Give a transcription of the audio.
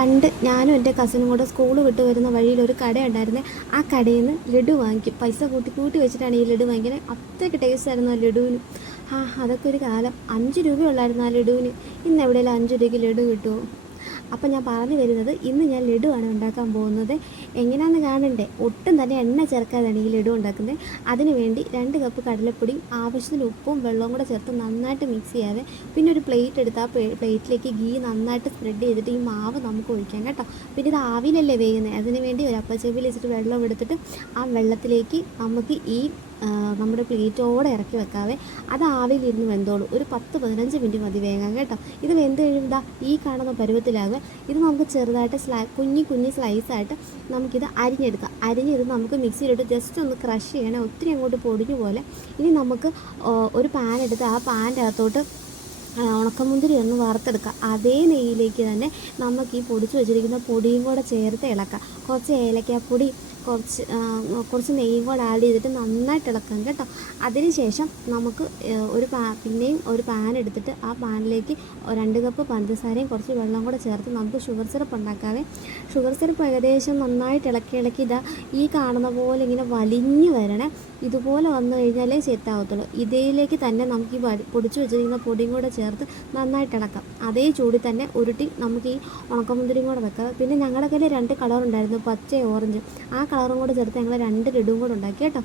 പണ്ട് ഞാനും എൻ്റെ കസിനും കൂടെ സ്കൂൾ വിട്ട് വരുന്ന വഴിയിൽ ഒരു കട ഉണ്ടായിരുന്നേ. ആ കടയിൽ നിന്ന് ലഡു വാങ്ങിക്കും. പൈസ കൂട്ടി കൂട്ടി വെച്ചിട്ടാണ് ഈ ലഡു വാങ്ങിക്കുന്നത്. അത്രയ്ക്ക് ടേസ്റ്റ് ആയിരുന്നു ആ ലഡുവിന്. അതൊക്കെ ഒരു കാലം. 5 രൂപയുള്ളായിരുന്നു ആ ലഡുവിന്. ഇന്ന് എവിടെയെങ്കിലും 5 രൂപയ്ക്ക് ലഡു കിട്ടുമോ? അപ്പം ഞാൻ പറഞ്ഞു വരുന്നത്, ഇന്ന് ഞാൻ ലഡുവാണ് ഉണ്ടാക്കാൻ പോകുന്നത്. എങ്ങനെയാണെന്ന് കാണണ്ടേ? ഒട്ടും തന്നെ എണ്ണ ചേർക്കാതെയാണ് ഈ ലഡു ഉണ്ടാക്കുന്നത്. അതിന് വേണ്ടി 2 കപ്പ് കടലപ്പൊടിയും ആവശ്യത്തിന് ഉപ്പും വെള്ളവും കൂടെ ചേർത്ത് നന്നായിട്ട് മിക്സ് ചെയ്യാതെ, പിന്നെ ഒരു പ്ലേറ്റ് എടുത്ത് ആ പ്ലേറ്റിലേക്ക് ഗീ നന്നായിട്ട് സ്പ്രെഡ് ചെയ്തിട്ട് ഈ മാവ് നമുക്ക് ഒഴിക്കാം കേട്ടോ. പിന്നെ ഇത് ആവിയിലല്ലേ വേകുന്നത്. അതിന് വേണ്ടി ഒരു അപ്പച്ചെവിയിൽ വെച്ചിട്ട് വെള്ളം എടുത്തിട്ട് ആ വെള്ളത്തിലേക്ക് നമുക്ക് ഈ നമ്മുടെ പ്ലേറ്റോടെ ഇറക്കി വെക്കാവേ. അത് ആവിയിലിരുന്ന് വെന്തോളൂ. ഒരു 10-15 മിനിറ്റ് മതി വേഗം കേട്ടോ. ഇത് വെന്ത് കഴിയുമ്പോൾ ഈ കാണുന്ന പരുവത്തിലാകുക. ഇത് നമുക്ക് ചെറുതായിട്ട് കുഞ്ഞി സ്ലൈസായിട്ട് നമുക്കിത് അരിഞ്ഞെടുക്കാം. അരിഞ്ഞത് നമുക്ക് മിക്സിയിലിട്ട് ജസ്റ്റ് ഒന്ന് ക്രഷ് ചെയ്യണം, ഒത്തിരി അങ്ങോട്ട് പൊടിഞ്ഞു പോലെ. ഇനി നമുക്ക് ഒരു പാൻ എടുത്ത് ആ പാൻ്റെ അകത്തോട്ട് ഉണക്കമുന്തിരി ഒന്ന് വറുത്തെടുക്കുക. അതേ നെയ്യിലേക്ക് തന്നെ നമുക്ക് ഈ പൊടിച്ച് വെച്ചിരിക്കുന്ന പൊടിയും കൂടെ ചേർത്ത് ഇളക്കാം. കുറച്ച് ഏലക്കാപ്പൊടി, കുറച്ച് നെയ്യും കൂടെ ആഡ് ചെയ്തിട്ട് നന്നായിട്ട് ഇളക്കാം കേട്ടോ. അതിന് ശേഷം നമുക്ക് പിന്നെയും ഒരു പാൻ എടുത്തിട്ട് ആ പാനിലേക്ക് 2 കപ്പ് പഞ്ചസാരയും കുറച്ച് വെള്ളം കൂടെ ചേർത്ത് നമുക്ക് ഷുഗർ സിറപ്പ് ഉണ്ടാക്കാവേ. ഷുഗർ സിറപ്പ് ഏകദേശം നന്നായിട്ട് ഇളക്കി ഈ കാണുന്ന പോലെ ഇങ്ങനെ വലിഞ്ഞു വരണേ. ഇതുപോലെ വന്നു കഴിഞ്ഞാലേ സെറ്റാകത്തുള്ളൂ. ഇതിലേക്ക് തന്നെ നമുക്ക് ഈ പൊടിച്ച് വെച്ചിരിക്കുന്ന പൊടിയും കൂടെ ചേർത്ത് നന്നായിട്ട് ഇളക്കാം. അതേ ചൂടിൽ തന്നെ ഉരുട്ടി നമുക്ക് ഈ ഉണക്കമുന്തിരിയും കൂടെ വെക്കാം. പിന്നെ ഞങ്ങളുടെ കയ്യിൽ 2 കളർ ഉണ്ടായിരുന്നു, പച്ചയും ഓറഞ്ചും. ആ കളറും കൂടെ ചേർത്ത് ഞങ്ങൾ 2 ലഡുവും കൂടെ ഉണ്ടാക്കി കേട്ടോ.